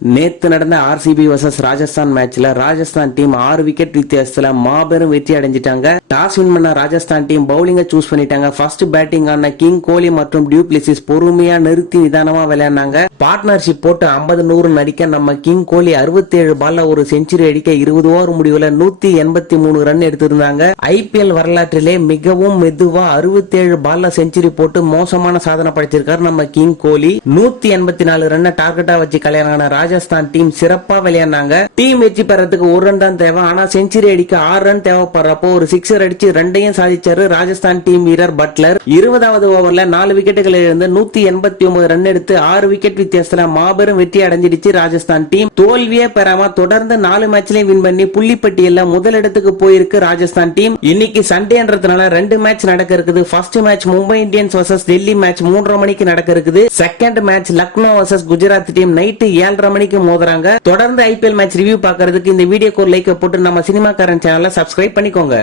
நேத்து நடந்த RCB versus Rajasthan மேட்ச்ல ராஜஸ்தான் டீம் 6 விக்கெட் வித்தியாசத்துல மாபெரும் வெற்றி அடைஞ்சிட்டாங்க. டாஸ் வின் பண்ண ராஜஸ்தான் டீம் பவுலிங்க சூஸ் பண்ணிட்டாங்க. ஃபர்ஸ்ட் பேட்டிங் ஆன கிங் கோலி மற்றும் டியூப்ளசிஸ் பொறுமையா நிறுத்தி நிதானமா விளையாடினாங்க. பார்ட்னர்ஷிப் போட்டு 50-100 அடிக்க நம்ம கிங் கோலி 67 பால்ல ஒரு செஞ்சுரி அடிக்க 20 ஓவர் முடிவுல 183 ரன் எடுத்திருந்தாங்க. ஐபிஎல் வரலாற்றிலே மிகவும் மெதுவா 67 பால்ல செஞ்சுரி போட்டு மோசமான சாதனை படைச்சிருக்காரு நம்ம கிங் கோலி. 184 ரன் டார்கெட்டா வச்சு கல்யாணம் ராஜஸ்தான் டீம் சிறப்பா விளையாடினாங்க. டீம் வெற்றி பெறதுக்கு 1 ரன் தான் தேவை. ஆனா செஞ்சுரி அடிக்க 6 ரன் தேவைப்படுறப்போ ஒரு சிக்ஸர் அடிச்சு 2ஐயும் சாதிச்சாரு ராஜஸ்தான் டீம் வீரர் பட்லர். 20வது ஓவர்ல 4 விக்கெட்டுகள் இருந்து 189 ரன் எடுத்து 6 விக்கெட் வித்தியாசத்துல மாபெரும் வெற்றி அடைஞ்சிடுச்சு ராஜஸ்தான் டீம். தோல்வியே பெறாம தொடர்ந்து 4 மேட்ச்லயும் வின் பண்ணி புள்ளிப்பட்டியல்ல முதலிடத்துக்கு போயிருக்கு ராஜஸ்தான் டீம். இன்னைக்கு சண்டேன்றதுனால 2 மேட்ச் நடக்க இருக்குது. First match Mumbai Indians versus Delhi match 3:30 மணிக்கு நடக்க இருக்குது. Second match Lucknow versus Gujarat team night 7:30 மணிக்கு மோதுறாங்க. தொடர்ந்து ஐபிஎல் மேட்ச் ரிவ்யூ பார்க்கிறதுக்கு இந்த வீடியோக்கு ஒரு லைக் போட்டு நம்ம சினிமாக்காரன் சேனலை சப்ஸ்கிரைப் பண்ணிக்கோங்க.